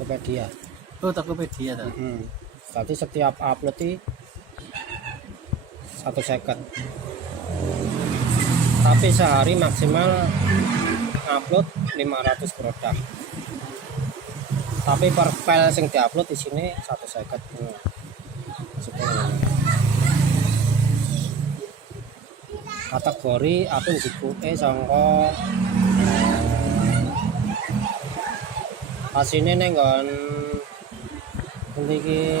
Tokopedia. Oh, Tokopedia tuh. Berarti setiap upload itu 1 second. Tapi sehari maksimal upload 500 produk. Tapi per file yang diupload di sini 1 second. Kategori akun dibuke sangka asine ning nggon iki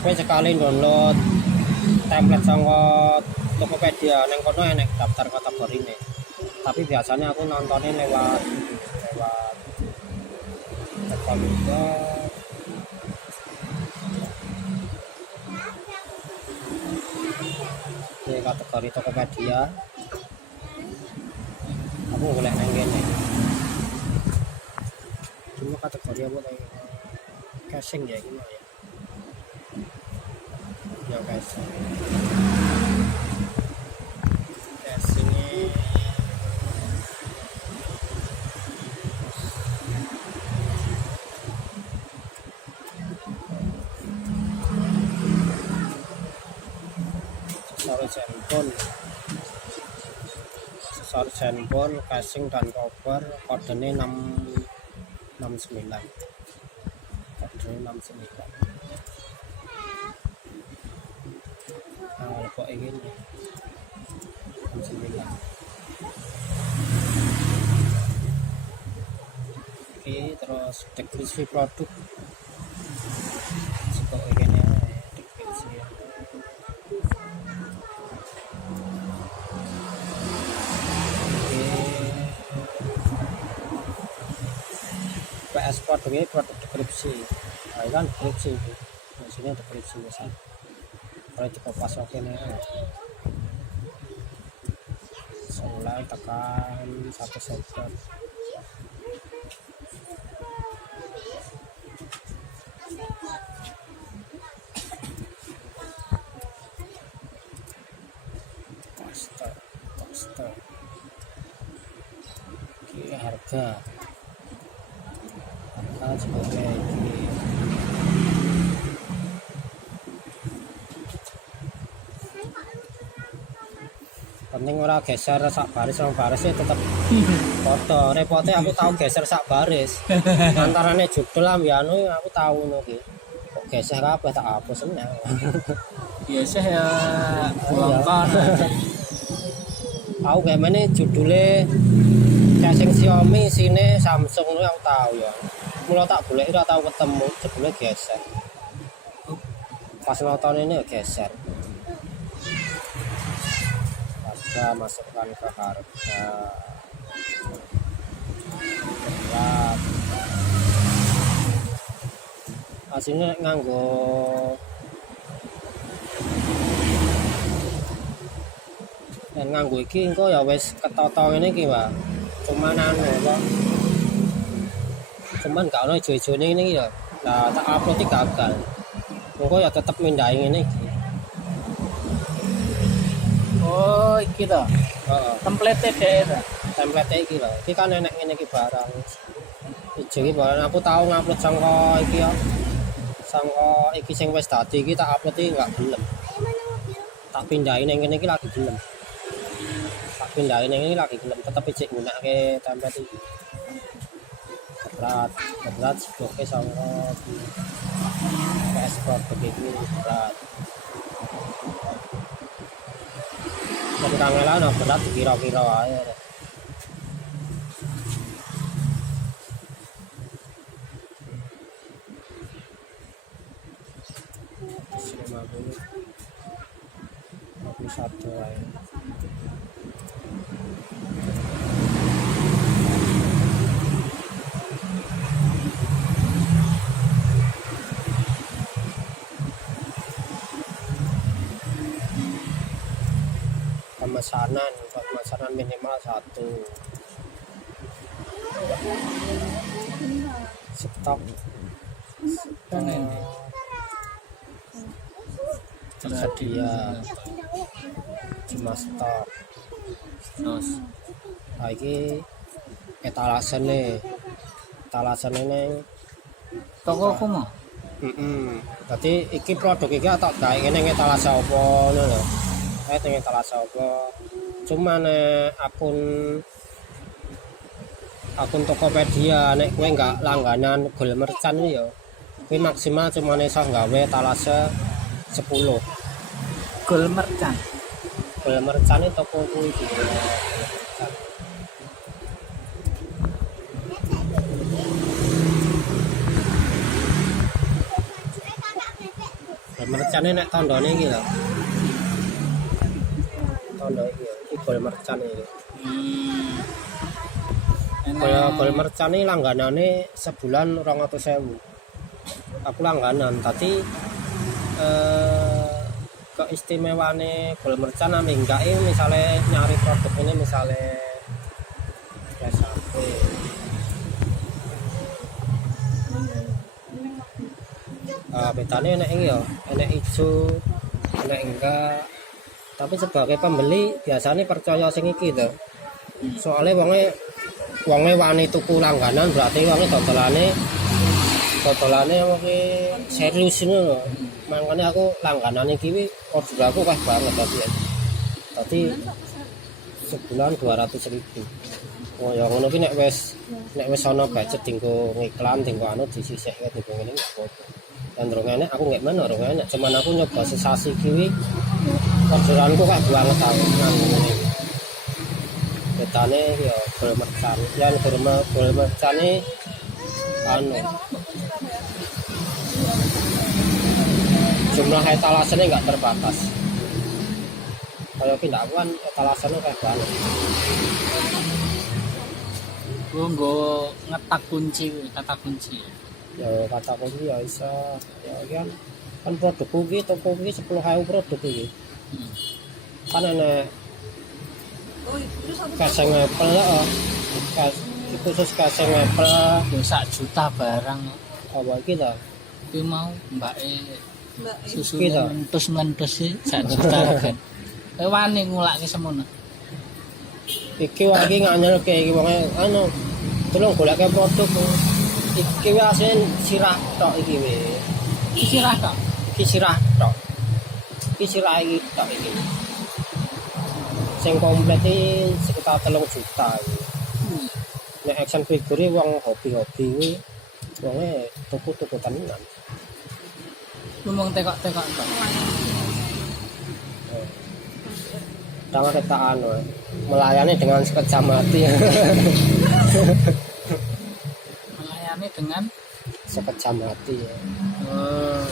kowe sekali download template sangka Tokopedia ning kono enek daftar kategorine. Tapi biasanya aku nontonnya lewat Tokopedia. Di kategori Tokopedia aku golek nang kene. Cuma kategori apa kayak casing ya gimana ya? Ya casing. Casingnya aksesoris handphone, casing dan cover, kodenya 669. Kodenya 69. Nah, kok ini 69. Oke, terus deskripsi produk. Kok ini deskripsi. PS produknya produk deskripsi. Nah, kan deskripsi itu. Di sini deskripsi misal. Kalau dikopas oke nih. Mulai tekan 1 second. Poster. Oke, harga sebagai penting ora geser sak baris sama barisnya tetap foto. Repotnya aku tahu geser sak baris antarane judul ambianu aku tahu nih kok geser apa tak hapus seneng. Biasa ya bongkar. Aku kayak mana judulnya casing Xiaomi sini Samsung itu aku tahu ya. Mulai tak boleh udah tahu ketemu judulnya geser. Pas nonton ini geser. Harga masukkan ke harga. Berat. Hasilnya nganggo dan nganggo iki engko ya wis ketata ngene iki, Pak. Cuman anu kok. Cuman gak ono ijo-ijone ini ya. Lah tak upload iki gagal. Engko ya tetep mindahi ngene iki. Oh, iki to. Heeh. Template dhek ta. Template iki lho. Iki kan enek ngene iki barang. Ijo iki barang aku tau ngupload sangka iki ya. Sangka iki sing wis dadi iki tak upload iki gak gelem. Tak pindahi ning kene iki lagi gelem. Pindahin yang ini lagi gelem tetap ijek gunake template iki. Berat sebagai sama PS produk ini berat. Jadi kangelan berat kira-kira aja. Satu aja. Pemesanan minimal 1. Stok tersedia cuma stok. Terus Nah, ini etalase ini Tokoku mau. Dadi iki produk iki tak gawe ngene ning etalase apa ngono lho. Kae ning etalase apa. Cuman akun Tokopedia nek kowe enggak langganan gol merchan ya kowe maksimal cuma iso gawe etalase 10. Gol merchan. Gol merchan toko kuwi iki. Gol merchan nek tandane iki lho. Tanda iki gol merchan iki. Gol merchan iki langganane sebulan 200.000. Aku langganan tadi keistimewaane gol merchan ame enggak misalnya nyari produk ini misalnya SMP bedanya enak ini ya enak hijau enak enggak tapi sebagai pembeli biasanya percaya sing iki to soalnya wonge wani tuku langganan berarti wonge dodolane mungkin serius ini loh makanya aku langganan iki order aku wah banget tadi sebulan 200.000. Oh ya ngono ki nek wis ana budget dinggo ngiklan dinggo anu disisikke dinggo ngene enggak apa-apa. Dan durung enek aku nggak mana durung enek cuman aku nyoba sensasi kiwi orderanku kayak banget aku nang ngene. Betane ya gol merchan. Yang gol merchan iki anu jumlah etalasenya nggak terbatas kalau tidak kan etalasenya kayak banget Gue nggo ngetak kunci, kata kunci. ya kata kunci ya bisa ya kan produkku iki toko iki 10.000 produk iki kan enek kaseng Apple khusus kaseng Apple Ya 1 juta barang. apa iki ta Kuwi mau mbake susu Gitu. mentus sih 1 juta kan. Kowe wani ngulake semono. iki wae nganyelke iki wong anu tolong goleke produk iki wae asen sirah tok iki wae Iki sirah kok. iki sirah tok iki sirah iki tok iki sing komplit iki sekitar 3 juta iki nek action figure wong hobi-hobi kuwi wonge tuku-tuku tenan Ngomong tekok-tekok kok. Tangan kita anu melayani dengan sekejam hati Melayani dengan sekejam hati ya. oh.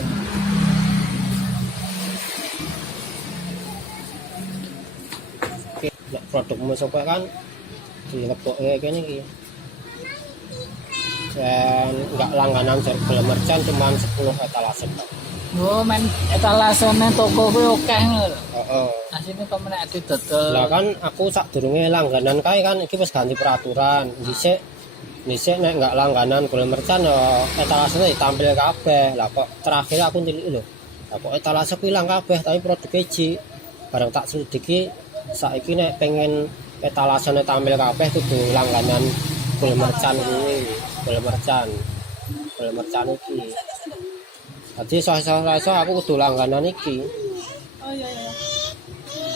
Oke, nek produkmu sampai kan dilebokke kene iki. Dan enggak langganan gol merchan cuma 10 etalase tok. Oh, men etalasene toko kuwi akeh ngono lho. Heeh. Asine kok menek didodol. Lah kan aku sadurunge langganan kae kan iki wis ganti peraturan. Dhisik nek enggak langganan gol merchan ya etalasene ditampil kabeh. Lah kok terakhir aku ndelik lho. Lah kok etalase ku ilang kabeh tapi produk iki bareng tak selidiki saiki nek pengen etalasene tampil kabeh kudu langganan gol merchan kuwi. Gol merchan iki. Dadi iso aku kudu langganan iki. Oh iya.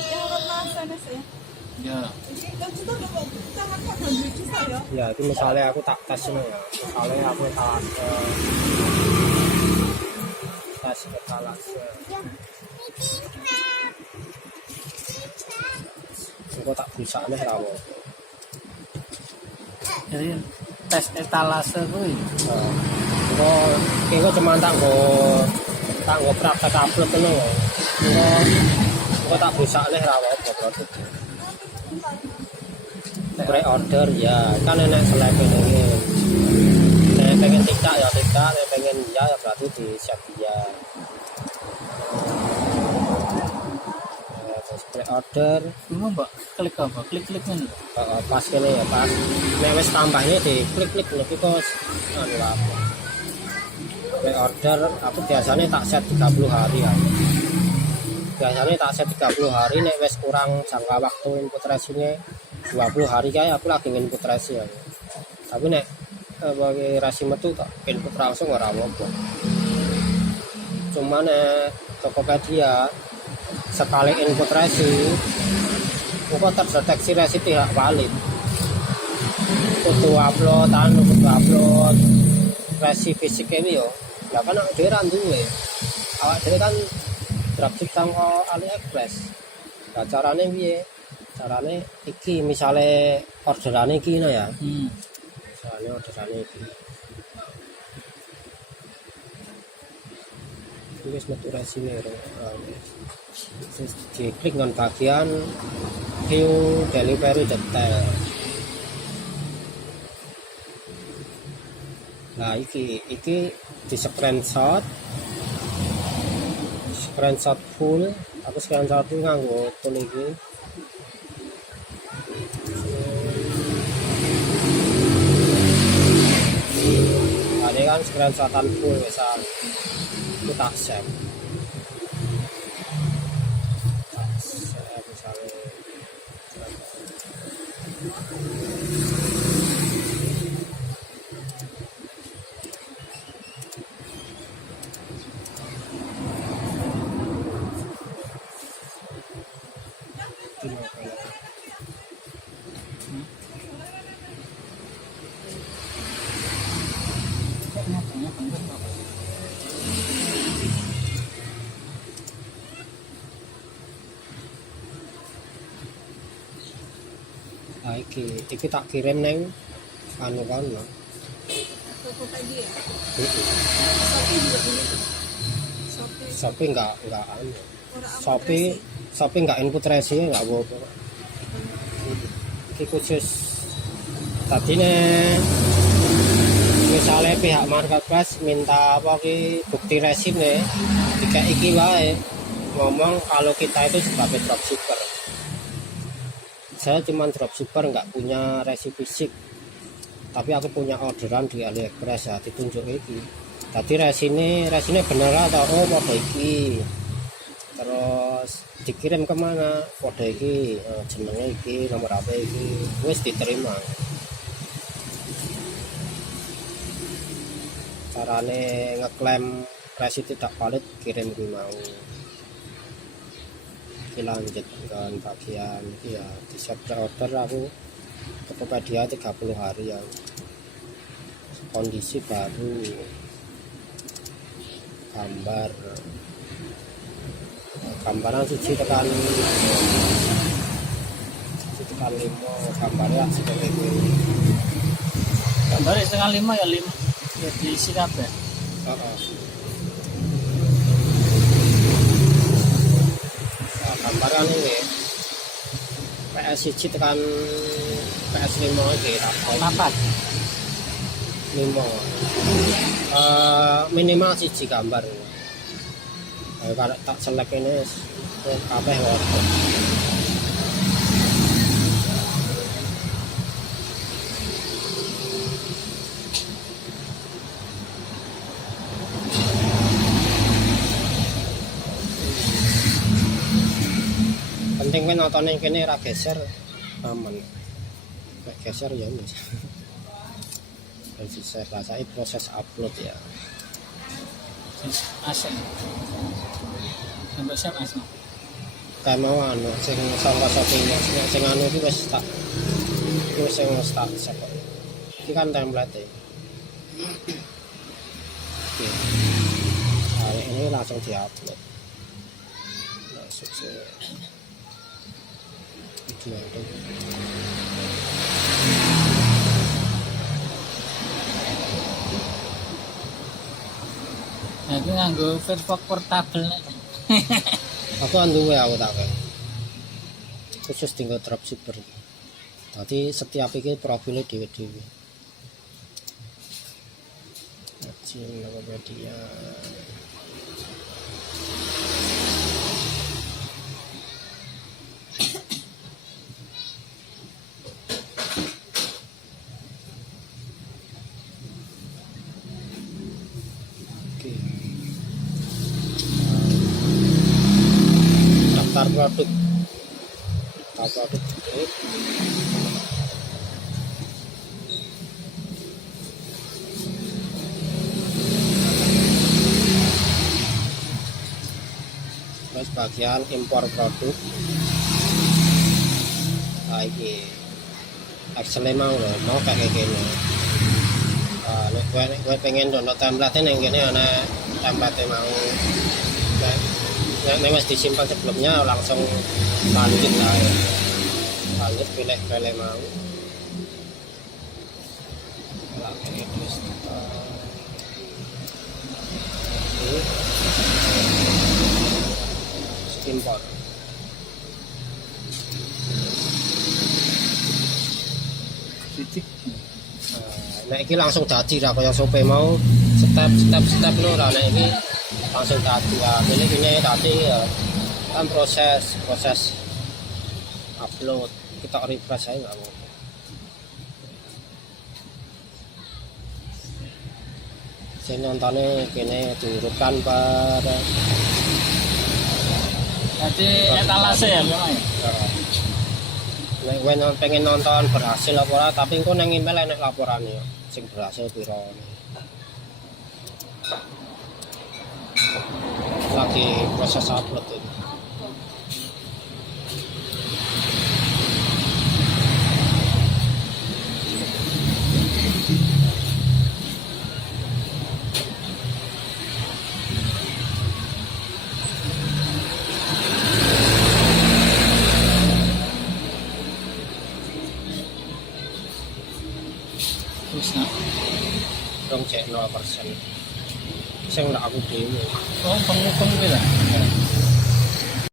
Yang warna SNS ya. Ya. Yang kita udah sangat dan lucu saya. Ya, itu misalnya aku tak tes ini ya. Misalnya aku tes etalase. Aku tak bisa nih rawo. Jadi tes etalase kuwi. Kok cuma tak nggo praktek upload ngono lho. Kok tak bisa nih rawo apa produk. Pre-order ya, kan enak selek ini. Nek pengen tidak ya tidak, nek pengen ya berarti di siap ya. Terus pre-order, Kuwi mbok klik apa? Klik-klik ngene. pas kene ya pas. Nek wis tambahnya di klik-klik lho kok anu apa. Pre-order aku biasanya tak set 30 hari ya. Biasanya tak set 30 hari nek wis kurang jangka waktu input racingnya 20 hari kayak aku lagi input racing ya. Tapi nek bagi rasi metu tak input langsung ora apa-apa. Cuman Tokopedia sekali input resi kok terdeteksi resi tidak valid. Kudu upload resi fisik ini yo. Lah kan awake dhewe ra duwe. Awake dhewe kan dropship saka AliExpress. Lah carane piye? Carane iki misale orderane iki no ya. Soalnya orderane iki. Wis metu resine diklik dengan bagian view delivery detail. Nah iki di screenshot full, aku screenshot full nganggo tool iki. Nah, ini kan screenshotan full misal itu tak save misalnya nah, iki tak kirim neng anu kono. Tokopedia. Heeh. Shopee juga begitu. Shopee enggak anu. Ora apa Shopee enggak input resi enggak apa-apa. Iki khusus tadi misalnya pihak marketplace minta apa ki bukti resi nih jika iki wae ngomong kalau kita itu sebagai dropshipper. Saya cuma dropshipper nggak punya resi fisik, tapi aku punya orderan di AliExpress ya ditunjuk iki. Tadi resine bener atau kode iki. Terus dikirim kemana kode iki, jenenge iki, nomor HP iki, wis diterima. Carane ngeklaim resi tidak valid kirim ke mau. Lanjut dengan bagian ya di shop order aku Tokopedia 30 hari ya, kondisi baru, gambaran suci tekan 5 gambarnya seperti ini. Gambar setengah 5 ya 5 ya diisi kabeh. Gambaran ini PS1 tekan PS5 iki Papat 5 minimal siji gambar. Kalau tak selek ini kabeh wortel. Penting kan nontonnya kene ra geser aman. Nek geser ya wis. Bisa rasai proses upload ya. Asik. Sampai siap asik. Kayak mau anu sing sangka Shopee sing anu iki wis tak save. Iki kan template. Oke. Nah, ini langsung diupload. Langsung video itu. Nah, itu nganggo Firefox portable nek. Aku anduwe aku tak kae. Khusus tinggal dropshipper. Tadi setiap iki profilnya dhewe-dhewe. Tokopedia. Oke. Daftar produk. bagian impor produk. Nah, iki Excel mau lho, mau kayak gini. Gue pengen download template yang gini ana template mau. Nek wis disimpan sebelumnya langsung lanjut lah. Lanjut pilih mau. Impor. Titik. Nek iki langsung dadi ra kaya sope mau step lho ra nek iki langsung dadi lah. Ini dadi ya kan proses upload kita refresh aja nggak mau. Saya nontonnya kini diurutkan pada Jadi etalase ya memang ya. gue pengen nonton berhasil laporan tapi kok nang email enak laporannya sing berhasil piro lagi proses upload itu. Terus nak. Dong cek 0%. Sing ndak aku dhewe. Oh, pengukur gitu.